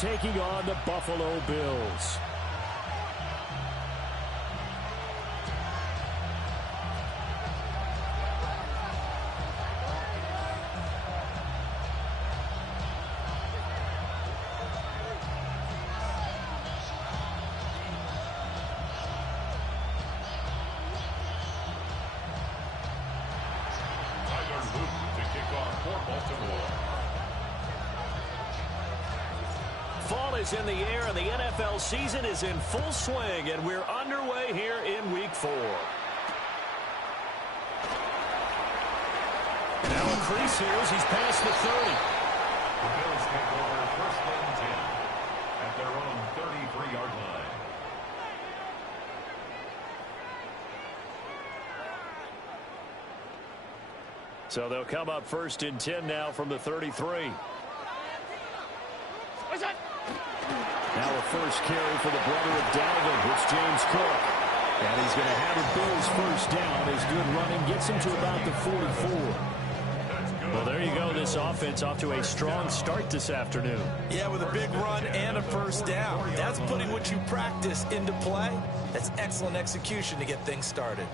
taking on the Buffalo Bills. Fall is in the air, and the NFL season is in full swing, and we're underway here in Week 4. Now a crease here as he's past the 30. The Bills take over first and 10 at their own 33-yard line. So they'll come up first and 10 now from the 33. Now a first carry for the brother of Dalvin. It's James Cook. And he's going to have a Bills first down. His good running gets him to about the 44. Well, there you go. This offense off to a strong start this afternoon. Yeah, with a big run and a first down. That's putting what you practice into play. That's excellent execution to get things started.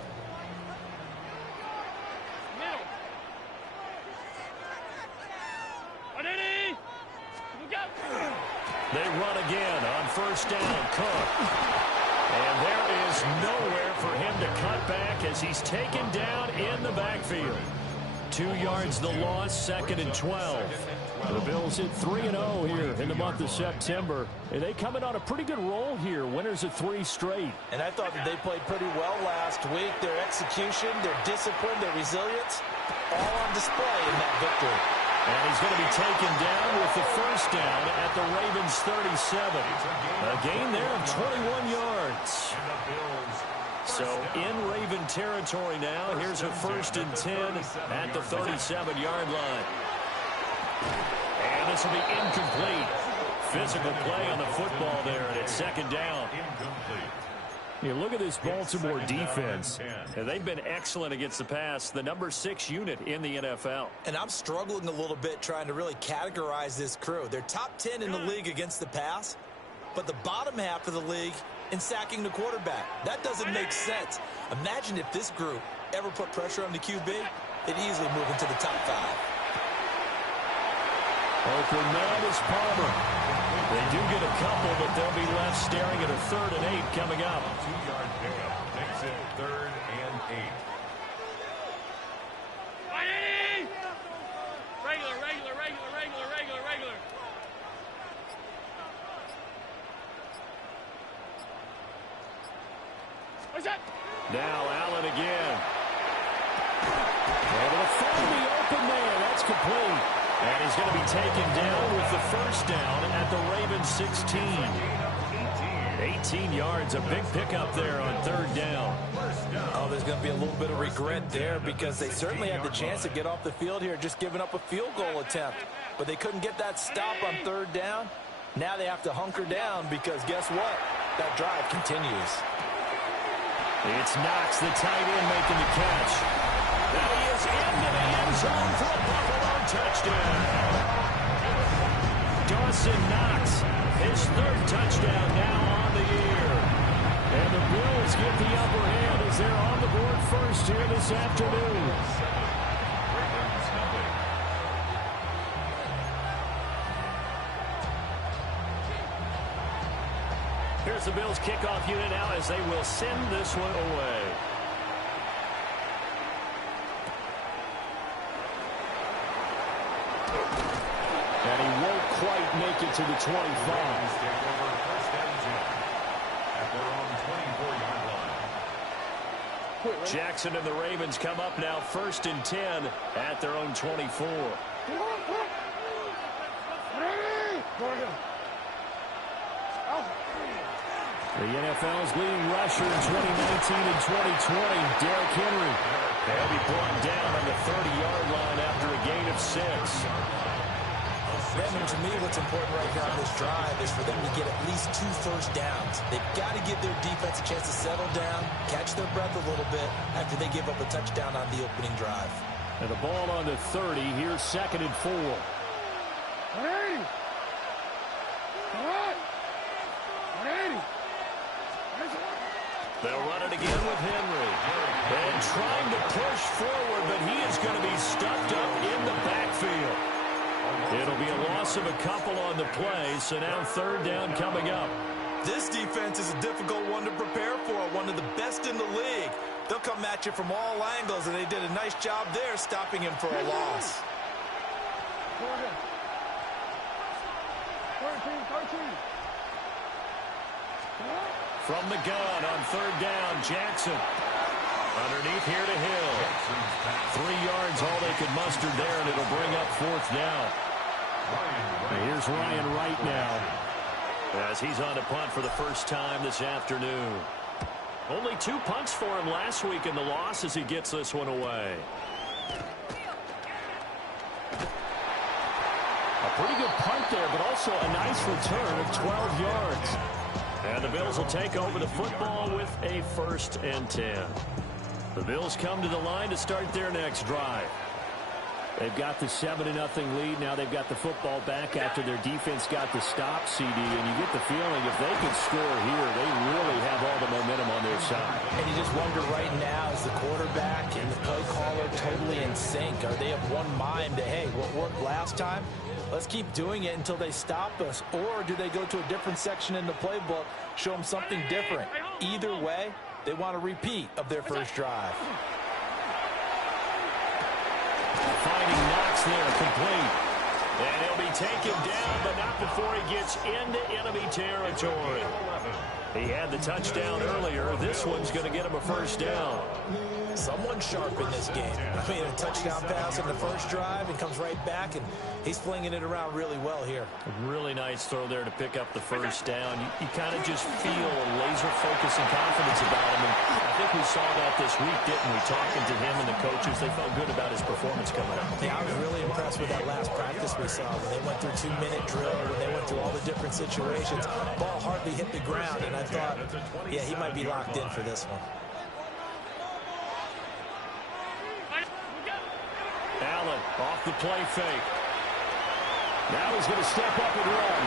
They run again on first down. Cook. And there is nowhere for him to cut back as he's taken down in the backfield. 2 yards the loss, second and 12. The Bills hit 3-0 here in the month of September. And they coming on a pretty good roll here. Winners of 3 straight. And I thought that they played pretty well last week. Their execution, their discipline, their resilience, all on display in that victory. And he's going to be taken down with the first down at the Ravens 37. A gain there of 21 yards. So in Raven territory now. Here's a first and 10 at the 37-yard line. And this will be incomplete. Physical play on the football there, and it's second down. You look at this Baltimore defense. And they've been excellent against the pass, the number 6 unit in the NFL. And I'm struggling a little bit trying to really categorize this crew. They're top 10 in the league against the pass, but the bottom half of the league in sacking the quarterback. That doesn't make sense. Imagine if this group ever put pressure on the QB, they'd easily move into the top 5. Open man is Palmer. They do get a couple, but they'll be left staring at a 3rd and 8 coming up. 2-yard pickup takes it 3rd and 8. Regular. What's that? Now Allen again. Able to find the open man. That's complete. And he's going to be taken down with the first down at the Ravens 16. 18 yards, a big pickup there on 3rd down. Oh, there's going to be a little bit of regret there because they certainly had the chance to get off the field here, just giving up a field goal attempt. But they couldn't get that stop on 3rd down. Now they have to hunker down because guess what? That drive continues. It's Knox, the tight end, making the catch. Now he is into the end zone for a Buffalo touchdown. Dawson Knox, his 3rd touchdown now on the year. And the Bills get the upper hand as they're on the board first here this afternoon. Here's the Bills kickoff unit now as they will send this one away. And he won't quite make it to the 25. Jackson and the Ravens come up now 1st and 10 at their own 24. The NFL's leading rusher in 2019 and 2020, Derrick Henry. He'll be brought down on the 30-yard line after a gain of 6. Redmond, to me, what's important right now on this drive is for them to get at least 2 first downs. They've got to give their defense a chance to settle down, catch their breath a little bit after they give up a touchdown on the opening drive. And the ball on the 30. Here's 2nd and 4. They'll run it again with Henry. And trying to push forward, but he is going to be stuffed up in the backfield. It'll be a loss of a couple on the play, so now third down coming up. This defense is a difficult one to prepare for, one of the best in the league. They'll come at you from all angles, and they did a nice job there stopping him for a loss. 13. From the gun on third down, Jackson. Underneath here to Hill. 3 yards, all they could muster there, and it'll bring up fourth down. Here's Ryan Wright now, as he's on to punt for the first time this afternoon. Only 2 punts for him last week in the loss as he gets this one away. A pretty good punt there, but also a nice return of 12 yards. And the Bills will take over the football with a 1st and 10. The Bills come to the line to start their next drive. They've got the 7-0 lead. Now they've got the football back after their defense got the stop, CD. And you get the feeling if they could score here, they really have all the momentum on their side. And you just wonder right now, is the quarterback and the play caller totally in sync? Are they of one mind that, hey, what worked last time? Let's keep doing it until they stop us. Or do they go to a different section in the playbook, show them something different? Either way, they want a repeat of their first drive. Finding Knox there, complete. And he'll be taken down, but not before he gets into enemy territory. He had the touchdown earlier. This one's going to get him a first down. Someone sharp in this game. I mean, a touchdown pass in the first drive and comes right back, and he's flinging it around really well here. A really nice throw there to pick up the first down. You kind of just feel a laser focus and confidence about him. And I think we saw that this week, didn't we? Talking to him and the coaches, they felt good about his performance coming up. Yeah, I was really impressed with that last practice we saw when they went through 2-minute drill, when they went through all the different situations. Ball hardly hit the ground, and I thought, yeah, he might be locked in for this one. Allen off the play fake. Now he's going to step up and run.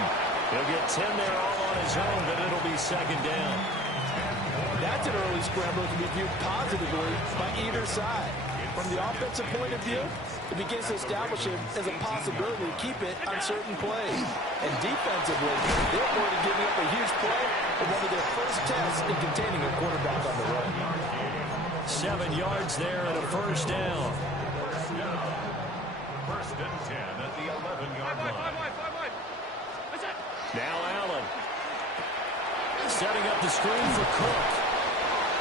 He'll get 10 there all on his own, but it'll be second down. That's an early scramble that can be viewed positively by either side. From the offensive point of view, it begins to establish it as a possibility to keep it on certain plays. And defensively, they're more than giving up a huge play in one of their first tests in containing a quarterback on the road. 7 yards there and a first down. 1st and 10 at the 11-yard line. Now Allen. Setting up the screen for Cook.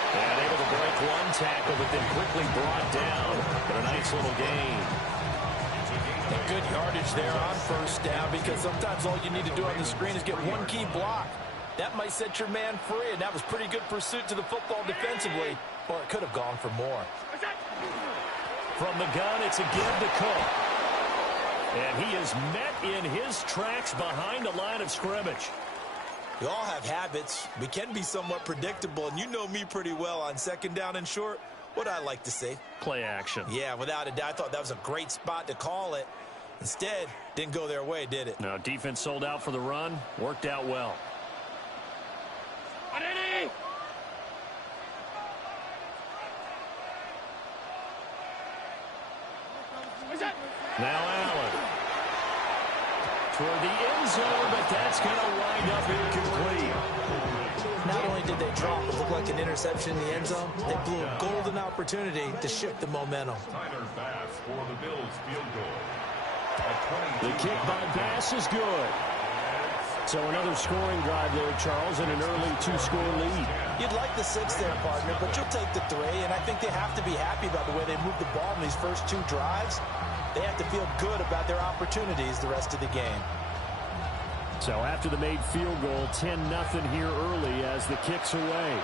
And able to break one tackle, but then quickly brought down. But a nice little gain. And good yardage there on first down, because sometimes all you need to do on the screen is get one key block. That might set your man free, and that was pretty good pursuit to the football defensively, or it could have gone for more. From the gun, it's a give to Cook. And he is met in his tracks behind the line of scrimmage. We all have habits. We can be somewhat predictable, and you know me pretty well on second down and short. What I like to say? Play action. Yeah, without a doubt. I thought that was a great spot to call it. Instead, didn't go their way, did it? No, defense sold out for the run. Worked out well. Now Allen. Toward the end zone, but that's going to wind up incomplete. Not only did they drop what looked like an interception in the end zone, they blew a golden opportunity to shift the momentum. Tyler Bass for the Bills field goal. The kick by Bass is good. So another scoring drive there, Charles, and an early 2-score lead. You'd like the 6 there, partner, but you'll take the 3, and I think they have to be happy about the way they moved the ball in these first 2 drives. They have to feel good about their opportunities the rest of the game. So after the made field goal, 10-0 here early as the kick's away.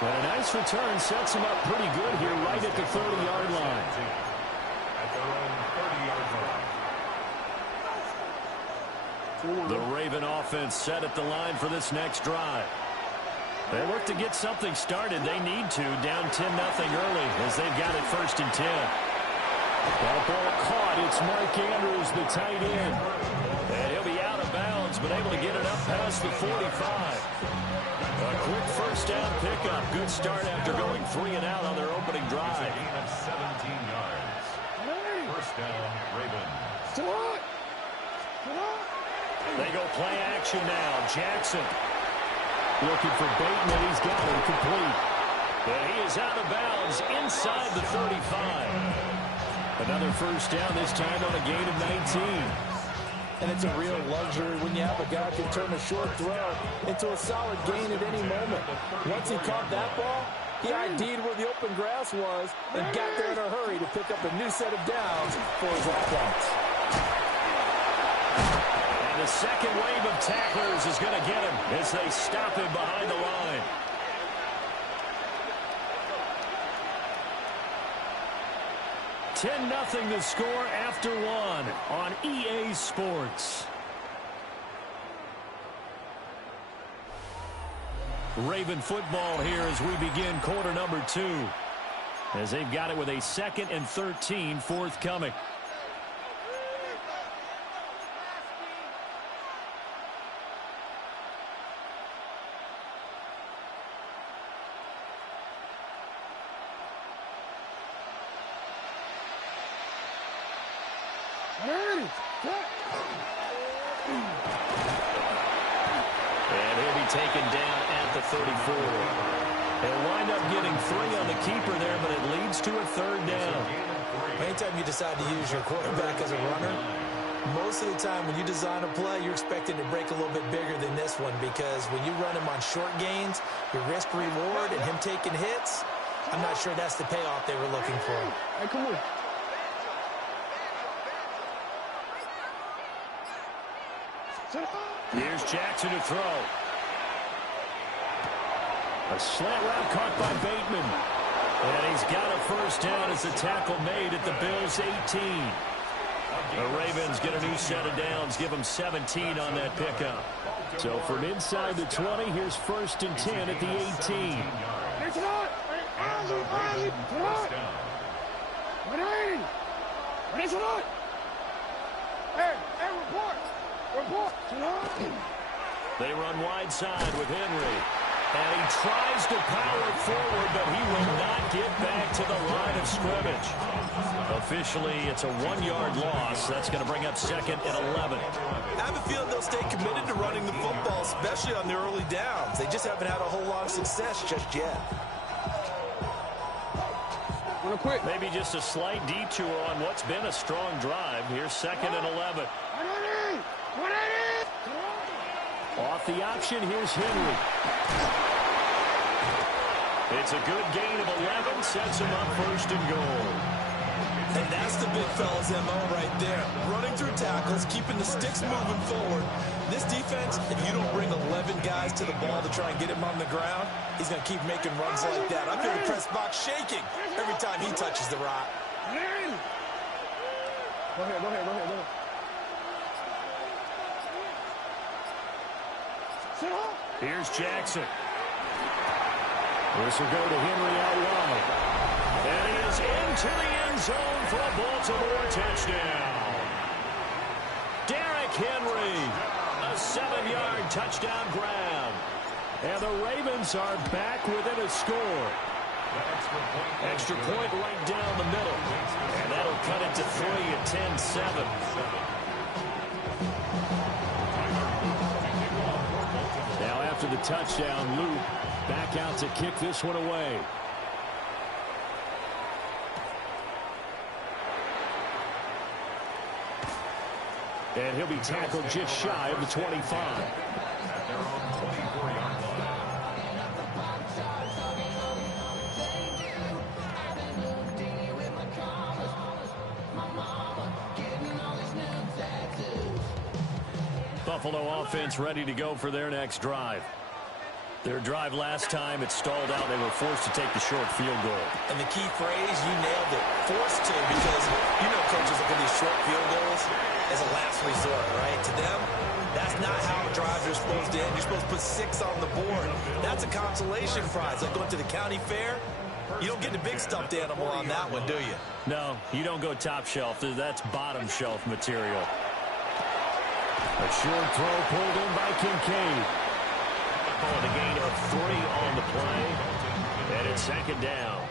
But a nice return sets him up pretty good here right at the 30-yard line. At their own 30-yard line. The Raven offense set at the line for this next drive. They look to get something started. They need to. Down 10-0 early as they've got it 1st and 10. That ball caught. It's Mark Andrews, the tight end. And he'll be out of bounds, but able to get it up past the 45. A quick first down pickup. Good start after going 3 and out on their opening drive. A gain of 17 yards. First down, Ravens. They go play action now. Jackson Looking for Bateman. He's got it complete. And he is out of bounds inside the 35. Another first down, this time on a gain of 19. And it's a real luxury when you have a guy who can turn a short throw into a solid gain at any moment. Once he caught that ball, he ID'd where the open grass was and got there in a hurry to pick up a new set of downs for his offense. And the second wave of tacklers is going to get him as they stop him behind the line. $10-0 the score after 1 on EA Sports. Raven football here as we begin quarter number 2. As they've got it with a 2nd and 13 forthcoming. And he'll be taken down at the 34. They'll wind up getting 3 on the keeper there, but it leads to a 3rd down. Anytime you decide to use your quarterback as a runner, most of the time when you design a play, you're expecting to break a little bit bigger than this one, because when you run him on short gains, your risk-reward and him taking hits, I'm not sure that's the payoff they were looking for. Hey, come on. Here's Jackson to throw. A slant route caught by Bateman. And he's got a first down as a tackle made at the Bills' 18. The Ravens get a new set of downs, give them 17 on that pickup. So from inside the 20, here's 1st and 10 at the 18. And the Ravens first down. They run wide side with Henry. And he tries to power forward, but he will not get back to the line of scrimmage. Officially, it's a 1-yard loss. That's going to bring up 2nd and 11. I have a feeling they'll stay committed to running the football, especially on the early downs. They just haven't had a whole lot of success just yet. Maybe just a slight detour on what's been a strong drive. Here's 2nd and 11. Off the option, here's Henry. It's a good gain of 11, sets him up 1st and goal. And that's the big fella's MO right there. Running through tackles, keeping the sticks moving forward. This defense, if you don't bring 11 guys to the ball to try and get him on the ground, he's going to keep making runs like that. I feel the press box shaking every time he touches the rock. Go ahead. Here's Jackson. This will go to Henry out wide. And he is into the end zone for a Baltimore touchdown. Derrick Henry, a 7-yard touchdown grab. And the Ravens are back within a score. Extra point right down the middle. And that'll cut it to 3 at 10-7. Now after the touchdown, Luke back out to kick this one away. And he'll be tackled just shy of the 25. Buffalo offense ready to go for their next drive. Their drive last time, it stalled out. They were forced to take the short field goal. And the key phrase, you nailed it, forced to, because you know coaches look at these short field goals as a last resort, right? To them, that's not how drives are supposed to end. You're supposed to put 6 on the board. That's a consolation prize. Like going to the county fair, You don't get the big stuffed animal on that one, do you? No, you don't go top shelf. That's bottom shelf material. A short throw pulled in by Kincaid. Oh, the gain of 3 on the play. And it's second down.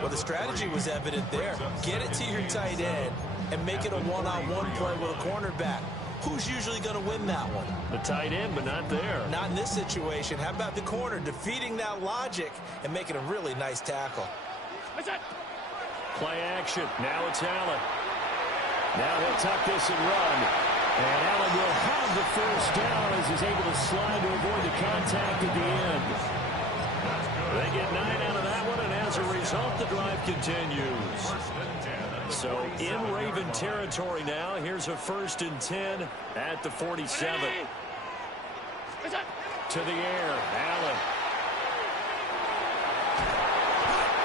Well, the strategy was evident there. Get it to your tight end and make it a one-on-one play with a cornerback. Who's usually going to win that one? The tight end, but not there. Not in this situation. How about the corner defeating that logic and making a really nice tackle? Play action. Now it's Allen. Now he'll tuck this and run. And Allen will have the first down as he's able to slide to avoid the contact at the end. They get 9 out of that one, and as a result, the drive continues. So in Raven territory now, here's a 1st and 10 at the 47. To the air, Allen.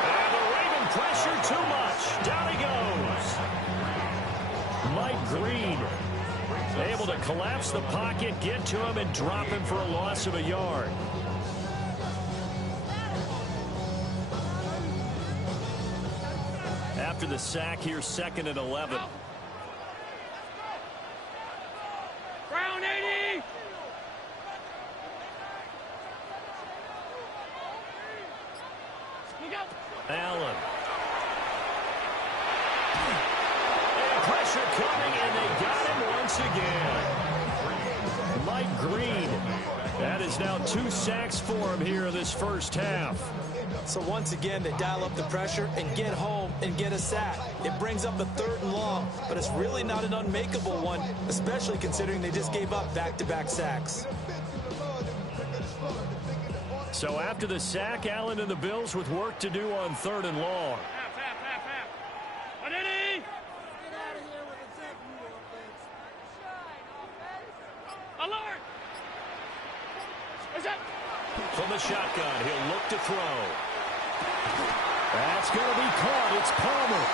And the Raven pressure too much. Down he goes. Mike Green able to collapse the pocket, get to him, and drop him for a loss of a yard. After the sack, here's 2nd and 11. Brown 80. Allen. And pressure coming, and they got him once again. Mike Green. That is now 2 sacks for him here in this first half. So once again, they dial up the pressure and get home and get a sack. It brings up a 3rd and long, but it's really not an unmakeable one, especially considering they just gave up back-to-back sacks. So after the sack, Allen and the Bills with work to do on 3rd and long. Alert! From the shotgun, he'll look to throw. That's going to be caught. It's Palmer.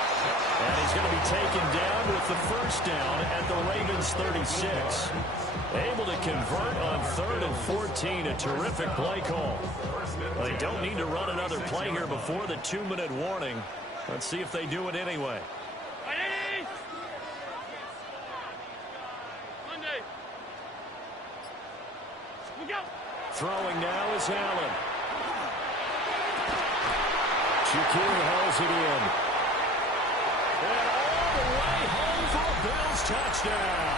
And he's going to be taken down with the first down at the Ravens 36. Able to convert on 3rd and 14. A terrific play call. Well, they don't need to run another play here before the 2-minute warning. Let's see if they do it anyway. Throwing now is Allen. Shakir hauls it in. And all the way home for a Bills touchdown.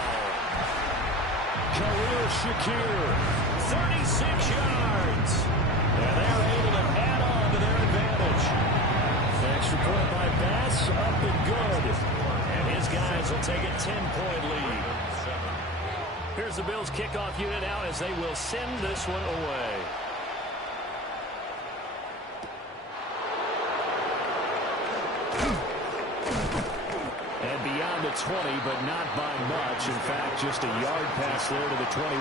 Khalil Shakir. 36 yards. And they're able to add on to their advantage. Extra point by Bass, up and good. And his guys will take a 10-point lead. Here's the Bills kickoff unit out as they will send this one away. And beyond the 20, but not by much. In fact, just a yard pass there to the 21.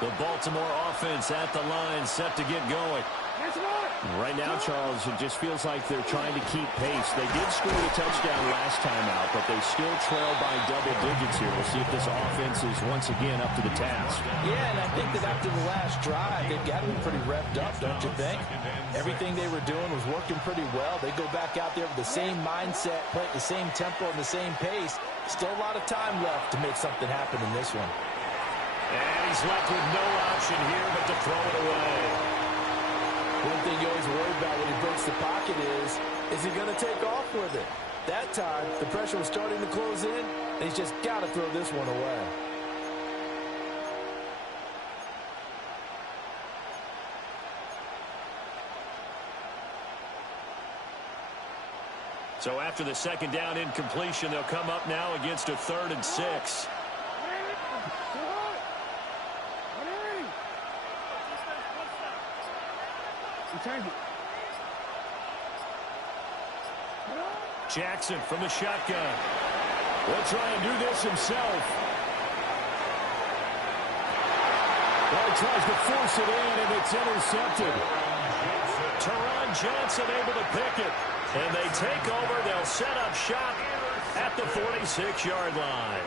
The Baltimore offense at the line, set to get going. Right now, Charles, it just feels like they're trying to keep pace. They did score a touchdown last time out, but they still trail by double digits here. We'll see if this offense is once again up to the task. Yeah, and I think that after the last drive, they've got to be pretty revved up, don't you think? Everything they were doing was working pretty well. They go back out there with the same mindset, play at the same tempo and the same pace. Still a lot of time left to make something happen in this one. And he's left with no option here but to throw it away. One thing you always worry about when he breaks the pocket is he going to take off with it? That time, the pressure was starting to close in, and he's just got to throw this one away. So after the second down incompletion, they'll come up now against a 3rd and 6. Jackson from the shotgun. Will try and do this himself. Well, he tries to force it in, and it's intercepted. Teron Johnson able to pick it. And they take over. They'll set up shop at the 46-yard line.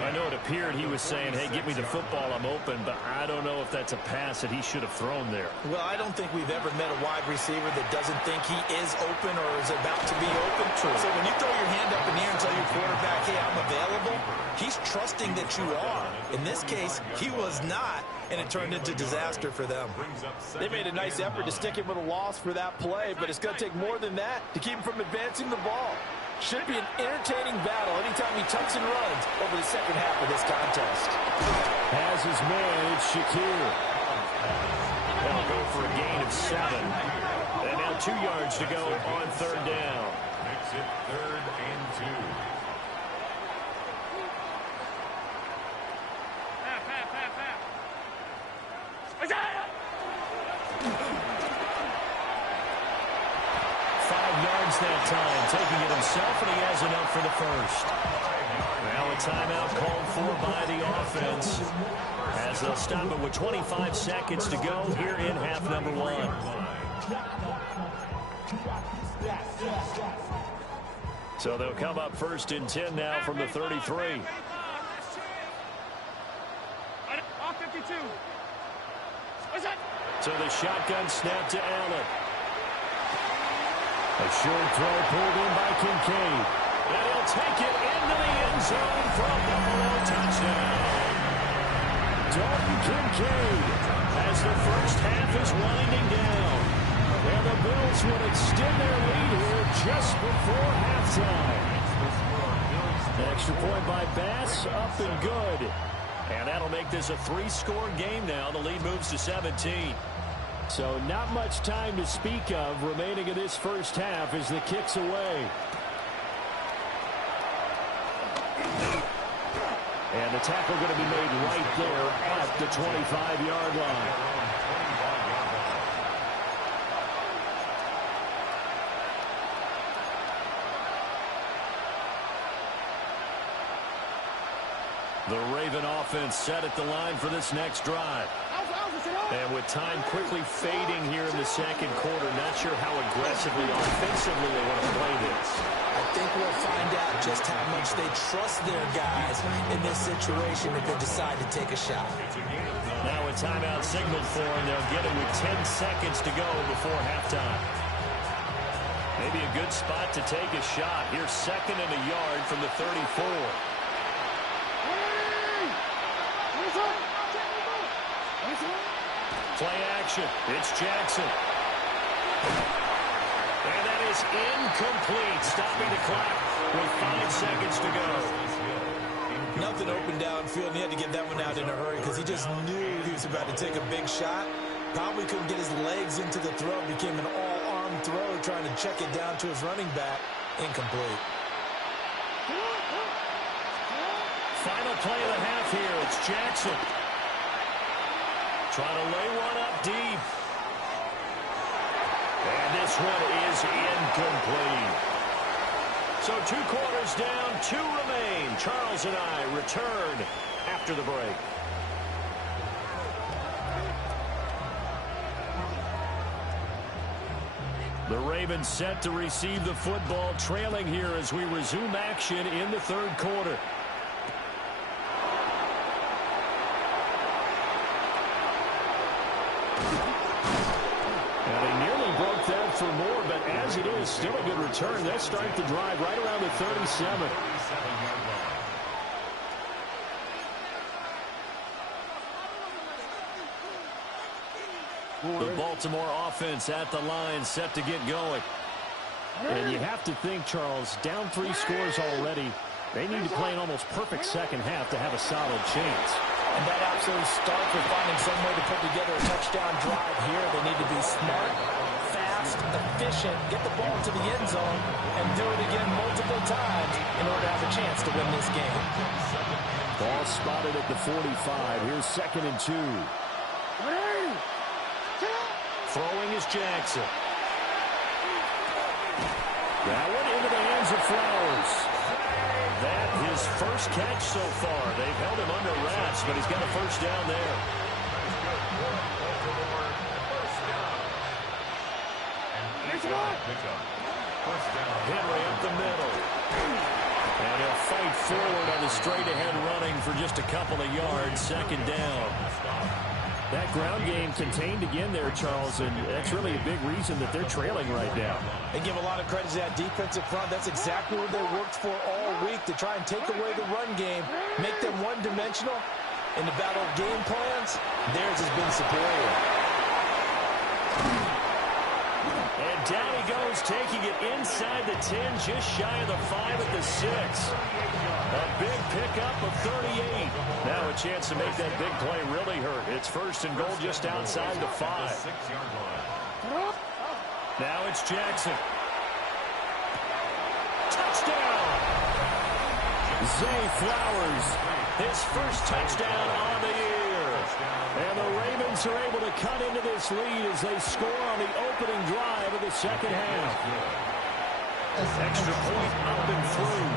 I know it appeared he was saying, hey, give me the football, I'm open, but I don't know if that's a pass that he should have thrown there. Well, I don't think we've ever met a wide receiver that doesn't think he is open or is about to be open. True. So when you throw your hand up in the air and tell your quarterback, hey, I'm available, he's trusting that you are. In this case, he was not, and it turned into disaster for them. They made a nice effort to stick him with a loss for that play, but it's going to take more than that to keep him from advancing the ball. Should be an entertaining battle anytime he tucks and runs over the second half of this contest. Has his man, it's Shakir. They'll go for a gain of 7. And now 2 yards to go on third down. Makes it 3rd and 2. Isaiah! 5 yards that time, taking it himself, and he has enough for the first. Now a timeout called for by the offense, as they'll stop it with 25 seconds to go here in half number 1. So they'll come up 1st and 10 now from the 33. All 52. What's that? So the shotgun snap to Allen. A short throw pulled in by Kincaid. And he'll take it into the end zone for a Buffalo touchdown. Dalton Kincaid, As the first half is winding down. and the Bills would extend their lead here just before halftime. An extra point by Bass, up and good. And that'll make this a 3-score game now. The lead moves to 17. So not much time to speak of remaining in this first half as the kick's away. And the tackle going to be made right there at the 25-yard line. The Raven offense set at the line for this next drive. And with time quickly fading here in the second quarter, not sure how aggressively offensively they want to play this. I think we'll find out just how much they trust their guys in this situation if they decide to take a shot. Now a timeout signaled for, and they'll get it with 10 seconds to go before halftime. Maybe a good spot to take a shot. Here's 2nd and a yard from the 34. Play action. It's Jackson. And that is incomplete, stopping the clock with 5 seconds to go. Nothing open downfield, and he had to get that one out in a hurry because he just knew he was about to take a big shot. Probably couldn't get his legs into the throw. Became an all-arm throw, trying to check it down to his running back. Incomplete. Final play of the half here. It's Jackson. Trying to lay one up deep. And this one is incomplete. So 2 quarters down, 2 remain. Charles and I return after the break. The Ravens set to receive the football, trailing here as we resume action in the 3rd quarter. For more, but as it is, still a good return. They'll start the drive right around the 37. The Baltimore offense at the line, set to get going. And you have to think, Charles, down 3 scores already. They need to play an almost perfect second half to have a solid chance. And that absolutely starts with finding some way to put together a touchdown drive here. They need to be smart, fast, efficient, get the ball to the end zone, and do it again multiple times in order to have a chance to win this game. Ball spotted at the 45. Here's 2nd and 2. Throwing is Jackson. That one into the hands of Flowers. That his first catch so far. They've held him under wraps, but he's got a first down there. Henry up the middle. And he'll fight forward on the straight-ahead running for just a couple of yards. Second down. That ground game contained again there, Charles, and that's really a big reason that they're trailing right now. They give a lot of credit to that defensive front. That's exactly what they worked for all week, to try and take away the run game, make them one-dimensional. In the battle of game plans, theirs has been superior. And down he goes, taking it inside the 10, just shy of the 5 at the 6. A big pickup of 38. Now a chance to make that big play really hurt. It's first and goal just outside the 5. Now it's Jackson. Touchdown! Zay Flowers, his first touchdown on the year. And the Ravens are able to cut into this lead as they score on the opening drive of the second half. Extra point up and through.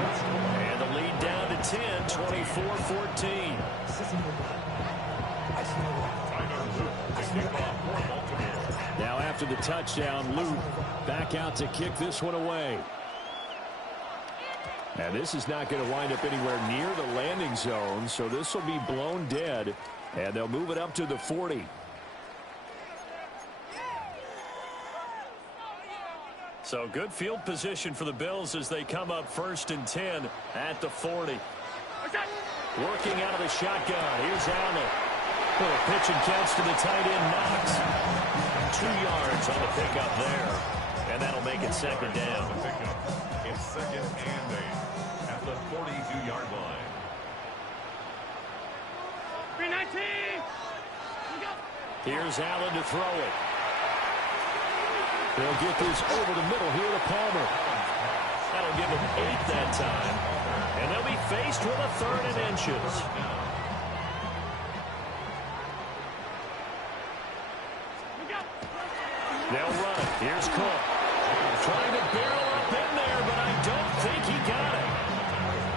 And the lead down to 10, 24-14. Now after the touchdown, Luke back out to kick this one away. And this is not going to wind up anywhere near the landing zone, so this will be blown dead, and they'll move it up to the 40. So good field position for the Bills as they come up first and 10 at the 40. Working out of the shotgun. Here's Allen. Little pitch and catch to the tight end, Knox. 2 yards on the pickup there. And that'll make it second down. It's second and 8 at the 42-yard line. 319. Here's Allen to throw it. They'll get this over the middle here to Palmer. That'll give them 8 that time. And they'll be faced with a 3rd and inches. They'll run it. Here's Cook. Trying to barrel up in there, but I don't think he got it.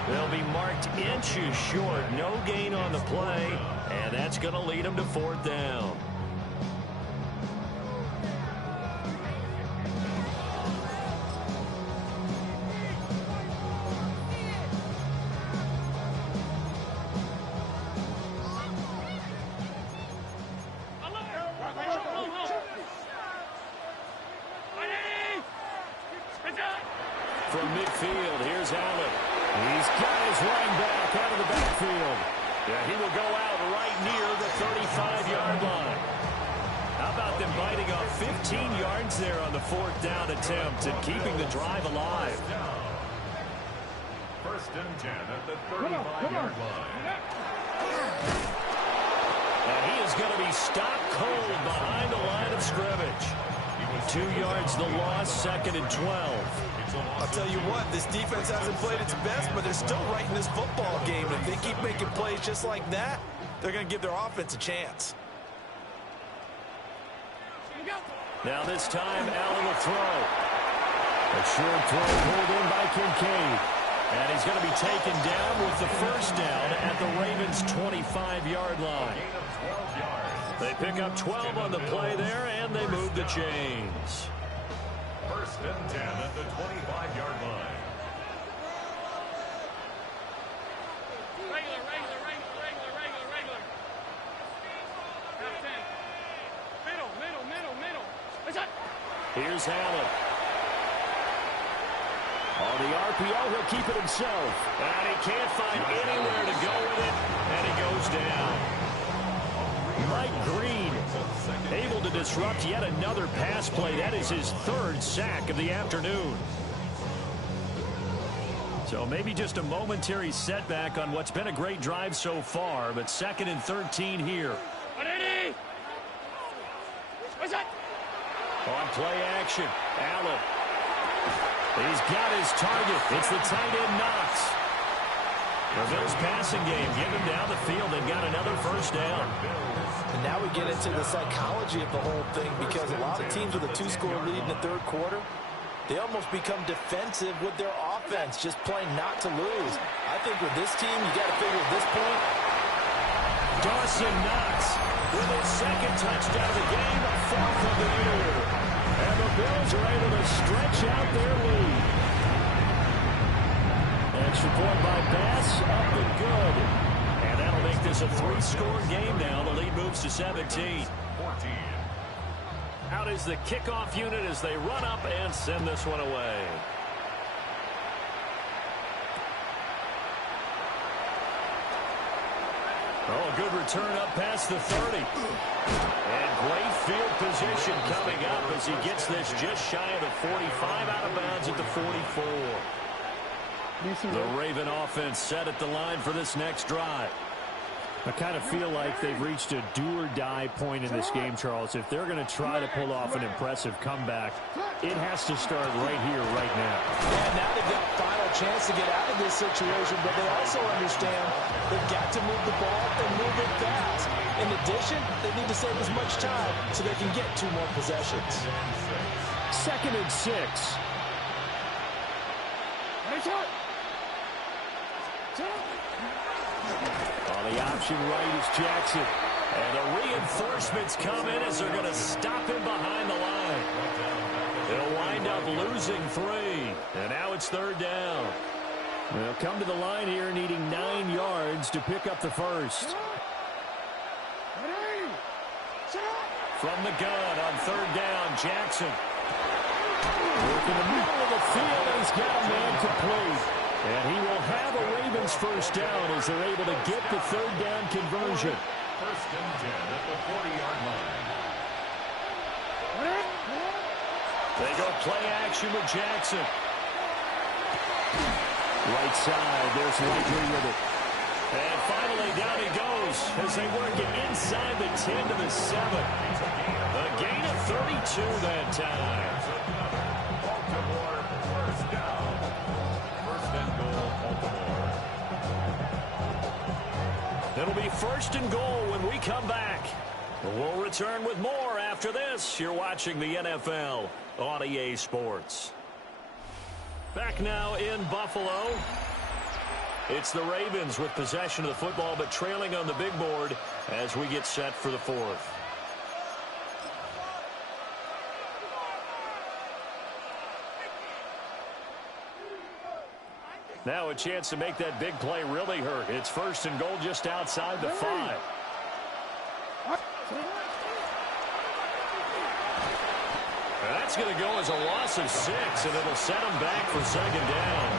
They'll be marked inches short. No gain on the play, and that's going to lead them to 4th down. From midfield, here's Allen. He's got his running back out of the backfield. Yeah, he will go out right near the 35-yard line. How about them biting off 15 yards there on the 4th down attempt and keeping the drive alive? First and 10 at the 35-yard line. And he is going to be stopped cold behind the line of scrimmage. 2 yards the loss, 2nd and 12. I'll tell you what, this defense hasn't played its best, but they're still right in this football game. If they keep making plays just like that, they're going to give their offense a chance. Now this time, Allen will throw. A short throw pulled in by Kincaid. And he's going to be taken down with the first down at the Ravens' 25-yard line. They pick up 12 on the play there, and they move the chains. First and 10 at the 25-yard line. Regular. Half 10. Middle. Listen. Here's Allen. On the RPO, he'll keep it himself. And he can't find anywhere to go with it, and he goes down. Mike Green able to disrupt yet another pass play. That is his 3rd sack of the afternoon. So maybe just a momentary setback on what's been a great drive so far, but 2nd and 13 here. On play action, Allen. He's got his target. It's the tight end Knox. The Bills passing game, give him down the field. They've got another first down. And now we get into the psychology of the whole thing, because a lot of teams with a 2-score lead in the 3rd quarter, they almost become defensive with their offense, just playing not to lose. I think with this team, you got to figure at this point. Dawson Knox with his 2nd touchdown of the game, 4th of the year. And the Bills are able to stretch out their lead. Extra point by Bass, up and good. And that'll make this a 3-score game now. The lead moves to 17. 14. Out is the kickoff unit as they run up and send this one away. Oh, a good return up past the 30. And great field position coming up as he gets this just shy of the 45, out of bounds at the 44. The Raven offense set at the line for this next drive. I kind of feel like they've reached a do-or-die point in this game, Charles. If they're going to try to pull off an impressive comeback, it has to start right here, right now. And now they've got a final chance to get out of this situation, but they also understand they've got to move the ball and move it fast. In addition, they need to save as much time so they can get 2 more possessions. 2nd and 6. On the option right is Jackson. And the reinforcements come in as they're going to stop him behind the line. They'll wind up losing 3. And now it's 3rd down. They'll come to the line here needing 9 yards to pick up the first. From the gun on 3rd down, Jackson. Work in the middle of the field, and he's got a man complete. And he will have a Ravens first down as they're able to get the 3rd down conversion. 1st and 10 at the 40-yard line. They go play action with Jackson. Right side, there's Likely with it. And finally down he goes as they work it inside the 10 to the 7. A gain of 32 that time. Baltimore, first down. 1st and goal, Baltimore. It'll be 1st and goal when we come back. We'll return with more after this. You're watching the NFL on EA Sports. Back now in Buffalo. It's the Ravens with possession of the football, but trailing on the big board as we get set for the 4th. Now a chance to make that big play really hurt. It's 1st and goal just outside the 5. And that's going to go as a loss of 6, and it'll set them back for 2nd down.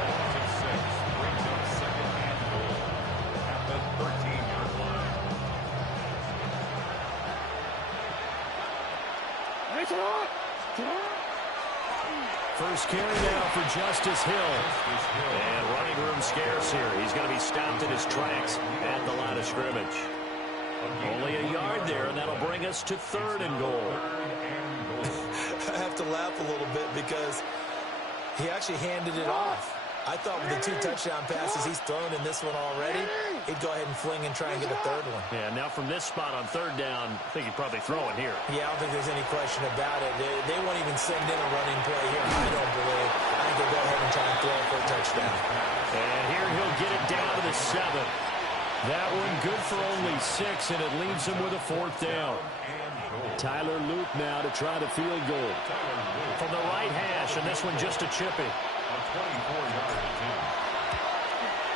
Loss of 6 brings up 2nd and goal at the 13-yard line. First carry now for Justice Hill. And running room scarce here. He's going to be stopped in his tracks at the line of scrimmage. Only a yard there, and that'll bring us to 3rd and goal. I have to laugh a little bit because he actually handed it off. I thought with the 2 touchdown passes he's thrown in this one already, he'd go ahead and fling and try and get a 3rd one. Yeah, now from this spot on 3rd down, I think he'd probably throw it here. Yeah, I don't think there's any question about it. They won't even send in a running play here, I don't believe. I think they'll go ahead and try and throw it for a touchdown. And here he'll get it down to the 7. That one good for only 6, and it leaves him with a 4th down. Tyler Luke now to try the field goal. From the right hash, and this one just a chippy. A 24-yard attempt.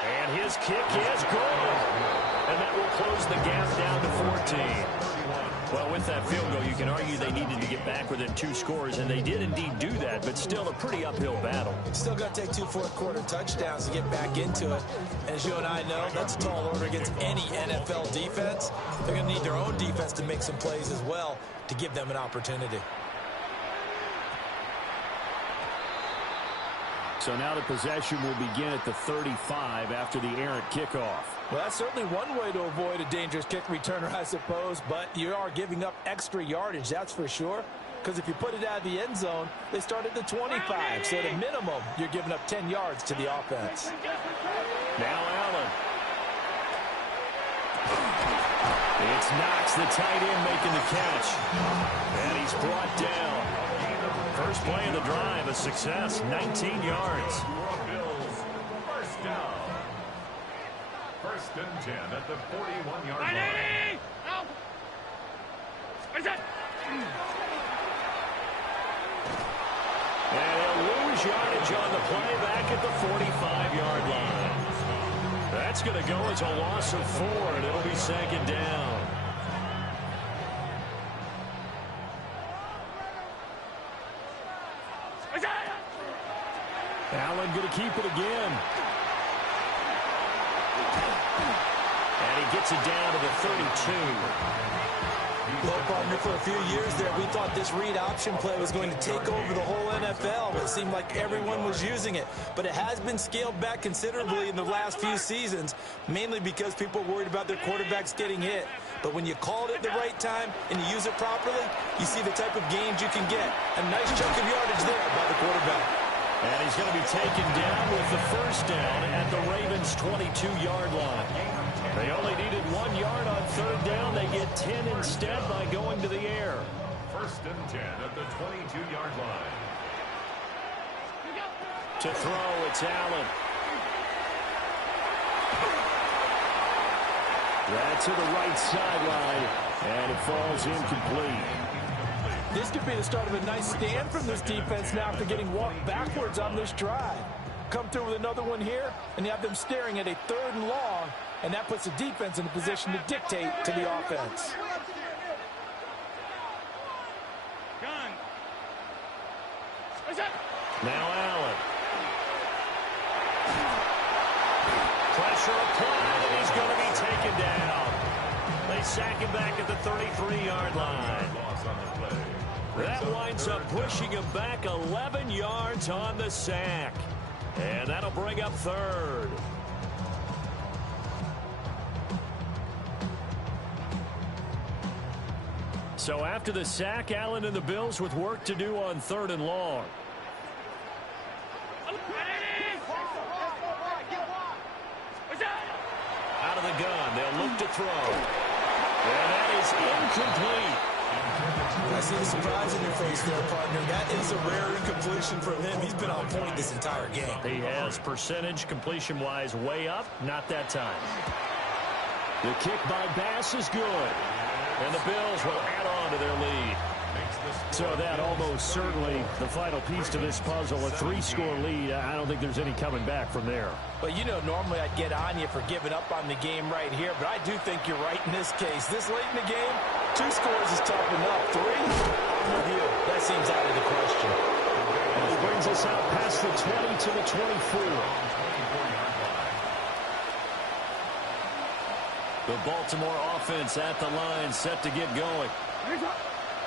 And his kick is good. And that will close the gap down to 14. Well, with that field goal, you can argue they needed to get back within 2 scores, and they did indeed do that, but still a pretty uphill battle. Still got to take 2 fourth-quarter touchdowns to get back into it. And as you and I know, that's a tall order against any NFL defense. They're going to need their own defense to make some plays as well to give them an opportunity. So now the possession will begin at the 35 after the errant kickoff. Well, that's certainly one way to avoid a dangerous kick returner, I suppose, but you are giving up extra yardage, that's for sure. Because if you put it out of the end zone, they start at the 25. So at a minimum, you're giving up 10 yards to the offense. Now Allen. It's Knox, the tight end, making the catch. And he's brought down. First play of the drive, a success, 19 yards. Bills, first down. 1st and 10 at the 41-yard line. What is that? And he'll lose yardage on the play back at the 45-yard line. That's going to go as a loss of 4, and it'll be second down. Allen going to keep it again. And he gets it down to the 32. Well, partner, for a few years there, we thought this read option play was going to take over the whole NFL. It seemed like everyone was using it. But it has been scaled back considerably in the last few seasons, mainly because people are worried about their quarterbacks getting hit. But when you call it at the right time and you use it properly, you see the type of gains you can get. A nice chunk of yardage there by the quarterback. And he's going to be taken down with the first down at the Ravens' 22-yard line. They only needed 1 yard on third down. They get 10 instead by going to the air. First and 10 at the 22-yard line. To throw, it's Allen. That's to the right sideline, and it falls incomplete. This could be the start of a nice stand from this defense now after getting walked backwards on this drive. Come through with another one here, and you have them staring at a 3rd and long, and that puts the defense in a position to dictate to the offense. Now Allen. Pressure applied, and he's going to be taken down. They sack him back at the 33-yard line. Loss on the play. That winds up pushing him back 11 yards on the sack. And that'll bring up 3rd. So after the sack, Allen and the Bills with work to do on 3rd and long. Out of the gun, they'll look to throw. And that is incomplete. I see the surprise in your face there, partner. That is a rare incompletion from him. He's been on point this entire game. He has percentage completion-wise way up. Not that time. The kick by Bass is good. And the Bills will add on to their lead. So that almost certainly the final piece to this puzzle, a 3-score lead. I don't think there's any coming back from there. Well, you know, normally I'd get on you for giving up on the game right here, but I do think you're right in this case. This late in the game, 2 scores is tough enough. 3, I'm with you. That seems out of the question. And he brings us out past the 20 to the 24. The Baltimore offense at the line, set to get going.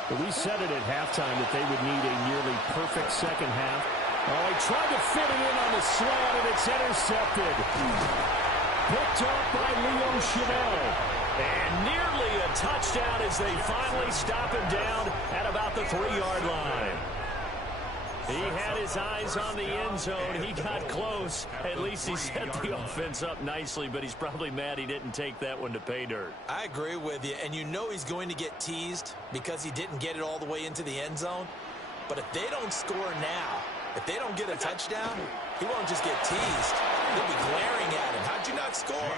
But we said it at halftime that they would need a nearly perfect second half. Oh, he tried to fit it in on the slant, and it's intercepted. Picked up by Leo Chenal. And nearly a touchdown as they finally stop him down at about the 3-yard line. He had his eyes on the end zone. He got close. At least he set the offense up nicely, but he's probably mad he didn't take that one to pay dirt. I agree with you, and you know he's going to get teased because he didn't get it all the way into the end zone. But if they don't score now, if they don't get a touchdown, he won't just get teased. They'll be glaring at him. How'd you not score?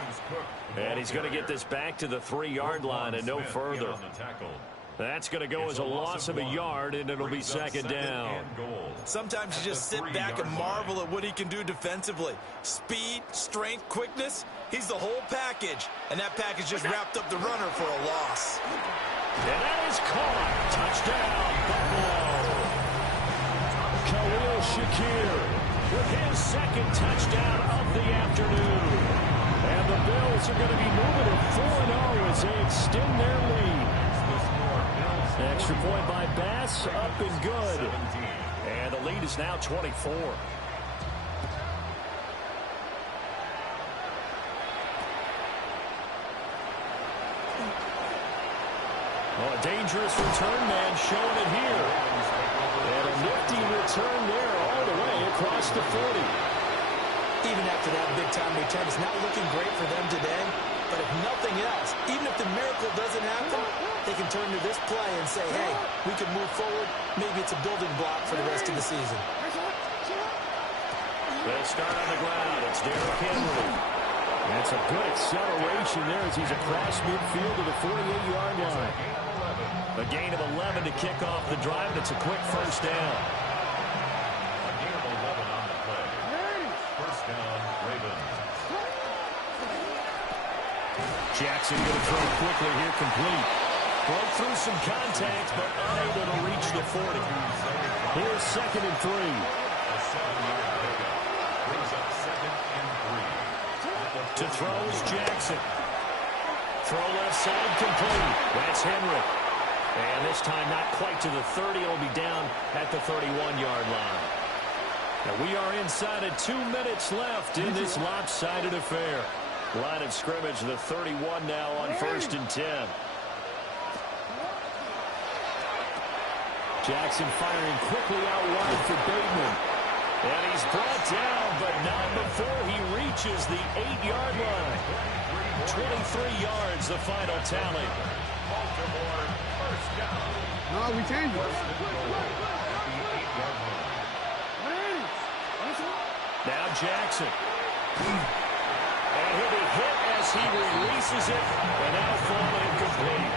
And he's going to get this back to the 3-yard line and no further. That's going to go as a loss of a yard, and it'll be second down. Sometimes you just sit back and marvel at what he can do defensively. Speed, strength, quickness, he's the whole package. And that package just wrapped up the runner for a loss. And that is caught. Touchdown, Buffalo. Khalil Shakir with his second touchdown of the afternoon. And the Bills are going to be moving to 4-0 as they extend their lead. Extra point by Bass, up and good. And the lead is now 24. Oh, a dangerous return man showing it here. And a nifty return there all the way across the 40. Even after that big-time return, it's not looking great for them today. But if nothing else, even if the miracle doesn't happen, they can turn to this play and say, hey, we can move forward. Maybe it's a building block for the rest of the season. They'll start on the ground. It's Derrick Henry. That's a good acceleration there as he's across midfield to the 48-yard line. A gain of 11 to kick off the drive. That's a quick first down. Jackson going to throw quickly here, complete. Broke through some contact, but unable to reach the 40. Here's 2nd and 3. A 7-yard pickup brings up 2nd and 3. To throw is Jackson. Throw left side, complete. That's Henry. And this time not quite to the 30. It'll be down at the 31-yard line. Now we are inside of 2 minutes left in this lopsided affair. Line of scrimmage, the 31 now on 1st and 10. Jackson firing quickly out wide for Bateman. And he's brought down, but not before he reaches the 8-yard line. 23 yards, the final tally. Baltimore first down. No, we changed it. Now Jackson. And he'll be hit as he releases it, and now fall incomplete.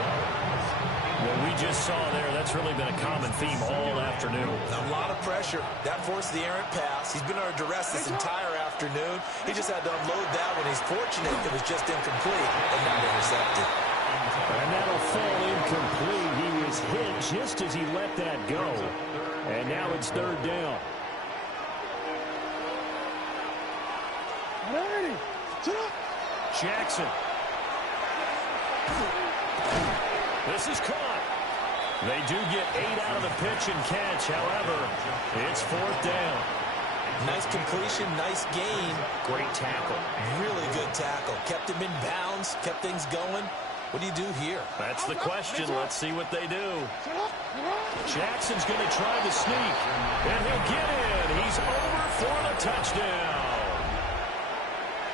What we just saw there, that's really been a common theme all afternoon. A lot of pressure. That forced the errant pass. He's been under duress this entire afternoon. He just had to unload that one. He's fortunate it was just incomplete and not intercepted. And that'll fall incomplete. He was hit just as he let that go. And now it's 3rd down. Jackson. This is caught. They do get 8 out of the pitch and catch. However, it's 4th down. Nice completion, nice gain. Great tackle. Really good tackle. Kept him in bounds, kept things going. What do you do here? That's the question. Let's see what they do. Jackson's going to try the sneak. And he'll get in. He's over for the touchdown.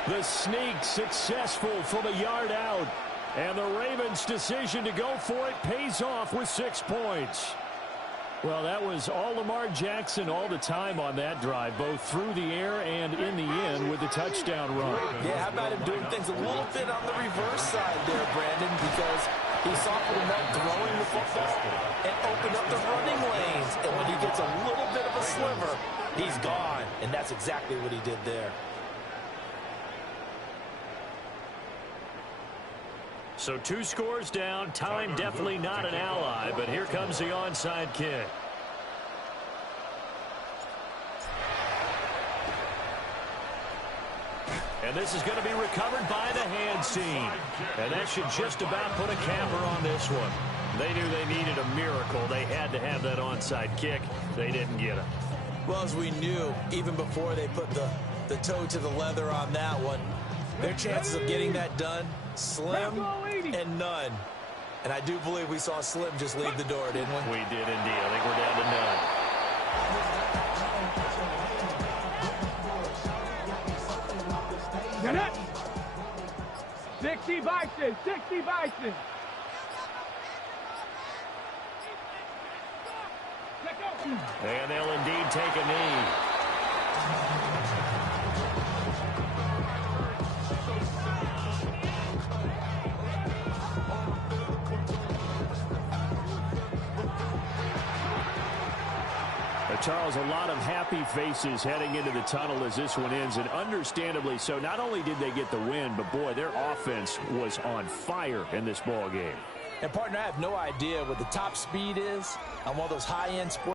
The sneak successful from a yard out. And the Ravens' decision to go for it pays off with 6 points. Well, that was all Lamar Jackson all the time on that drive, both through the air and in the end with the touchdown run. Yeah, how about him doing things a little bit on the reverse side there, Brandon, because he softened him up throwing the football and opened up the running lanes. And when he gets a little bit of a sliver, he's gone. And that's exactly what he did there. So 2 scores down. Time definitely not an ally, but here comes the onside kick. And this is going to be recovered by the hands team. And that should just about put a capper on this one. They knew they needed a miracle. They had to have that onside kick. They didn't get it. Well, as we knew, even before they put the toe to the leather on that one, their chances of getting that done, slim and none. And I do believe we saw Slim just leave the door, didn't we? We did indeed. I think we're down to none. Get it? 60 Bison, 60 Bison. And they'll indeed take a knee. Charles, a lot of happy faces heading into the tunnel as this one ends, and understandably so. Not only did they get the win, but boy, their offense was on fire in this ball game. And partner, I have no idea what the top speed is on one of those high-end sports.